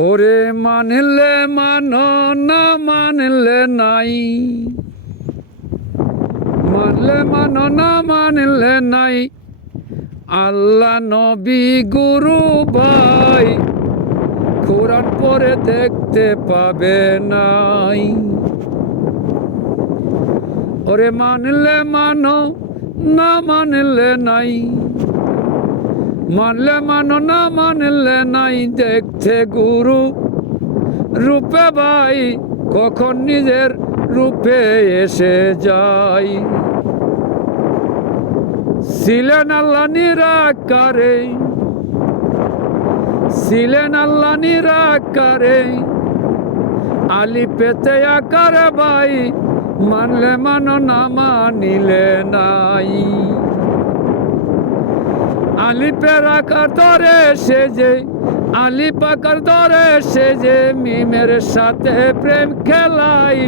ওরে মানলে মানো না মানলে নাই, মানলে মানো না মানলে নাই। আল্লাহ নবী গুরু ভাই কোরআন পড়ে দেখতে পাবে নাই। ওরে মানলে মানো না মানলে নাই, মানলে মানো না মানলে নাই। দেখতে গুরু রূপে ভাই কখন নিজের রূপে এসে যায়। ছিলেন আল্লাহ নিরাকারে, ছিলেন আল্লাহ নিরাকারে। আলি পেতে আকারে ভাই মানলে মানো না মানিলে নাই। আলিপের আকার ধরে সেজে, আলি পাকার ধরে সেজে মিমের সাথে প্রেম খেলাই।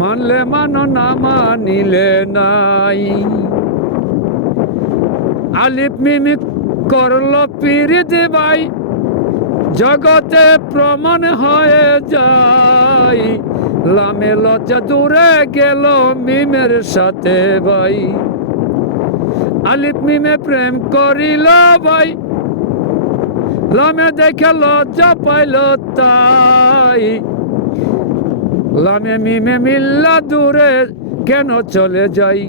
মানলে মানো না মানিলে নাই। আলিপ মিমি করলো পিরিতি ভাই জগতে প্রমাণ হয়ে যায়। লামে লজ্জা দূরে গেল মিমের সাথে ভাই। আলিপ মিমে প্রেম করিল ভাই, লামে দেখে লজ্জা পাইল তাই। লামে মিমে মিল্লা দূরে কেন চলে যাই।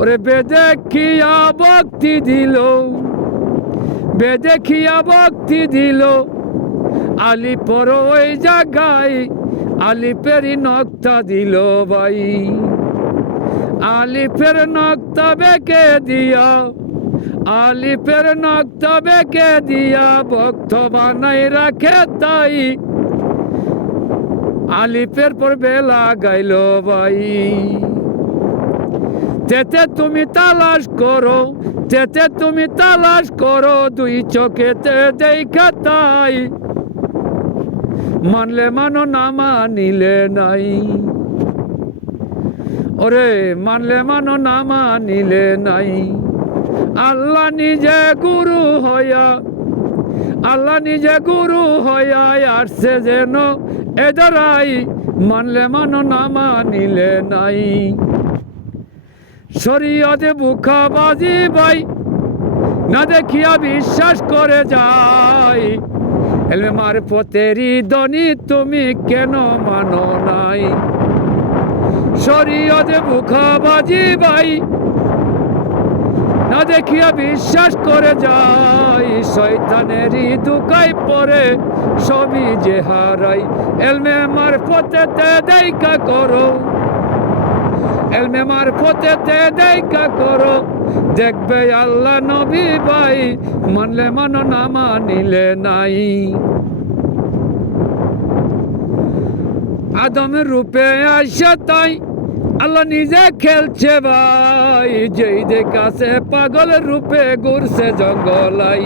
ওরে বেদেখিয়া ভক্তি দিল, বেদেখিয়া ভক্তি দিল। আলিপর ওই জায়গায় আলিপেরই নক্তা দিল ভাই। আলিফের নক্তা বেঁকে দিয়া, আলিফের নক্তা বেঁকে দিয়া ভক্ত বানাই রাখে তাই। আলিফের পর বেলা গাইল ভাই। তেতে তুমি তালাশ করো, তেতে তুমি তালাশ করো। দুই চোখেতে দেখা তাই। মানলে মানো না মানিলে নাই। ওরে মানলে মানো না মানিলে নাই। আল্লাহ নিজে গুরু হইয়া, আল্লাহ নিজে গুরু হইয়া আসছে যেন এদারাই। মানলে মানো না মানিলে নাই। শরীয়তে বুখাবাজি ভাই না দেখিয়া বিশ্বাস করে যায়। এলমে মারফতেরই ধনী তুমি কেন মানো নাই। শরীয়তে বুখাবাজি ভাই না দেখিয়া বিশ্বাস করে যায়। শয়তানেরই দুকায় পড়ে সবই যে হারাই। এলমে মারফতেতে দেখা করো, এলমে মারফতেতে দেখা করো। দেখবে আল্লাহ নবী ভাই মানলে মানো না মানিলে নাই। আদমের রূপে আসে তাই আল্লাহ নিজে খেলছে ভাই। যেই দেখাছে পাগলের রূপে ঘুরছে জঙ্গলাই।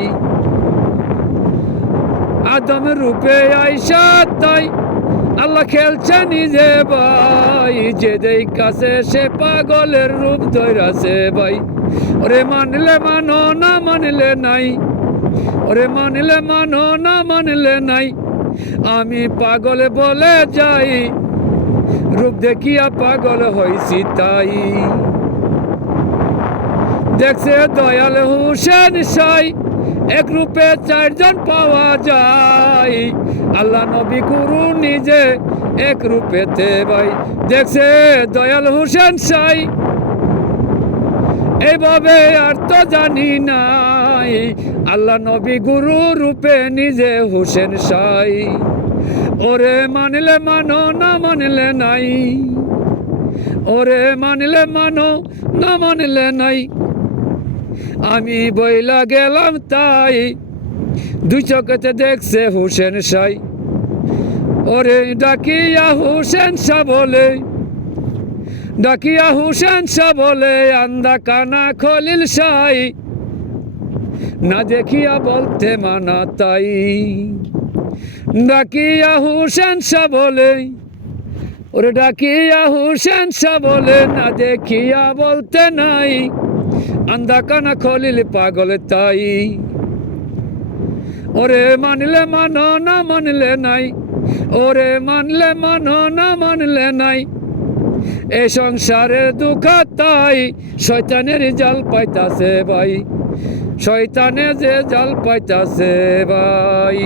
আদমের রূপে আইসা তাই আল্লাহ খেলছে নিজে ভাই। যে দেখাছে সে পাগলের রূপ ধরাছে ভাই। ওরে মানলে মানো না মানলে নাই, ওরে মানলে মানো না মানলে নাই। আমি পাগল বলে যাই, রূপ দেখিয়া পাগল হইছি তাই। দেখছে দয়াল হুসেন সাই এক রূপে চারজন পাওয়া যায়। আল্লাহ নবী গুরু নিজে এক রূপেতে ভাই। দেখছে দয়াল হুসেন সাই এইভাবে আর তো জানি নাই। আল্লাহ নবী গুরু রূপে নিজে হুসেন সাই। ওরে মানলে মানো না মানলে নাই, ওরে মানলে মানো না মানলে নাই। আমি বইলা গেলাম তাই দুই চোখেতে দেখছে হুসেন সাই। ওরে ডাকিয়া হুসেন শাহ বলে, ডাকিয়া হুসেন শাহ বলে আন্দা কানা খলিল সাই। না দেখিয়া বলতে মানা তাই। ডাকিয়া হুসেন শাহ বলে, ওরে ডাকিয়া হুসেন শাহ বলে না দেখিয়া বলতে নাই। আন্দা কানা খলিল পাগল তাই। ওরে মানলে মানো না মানলে নাই, ওরে মানলে মানো না মানলে নাই। এ সংসারের দুঃখ তাই শয়তানের জাল পাইতাছে ভাই, শয়তানে যে জাল পাইতাছে ভাই।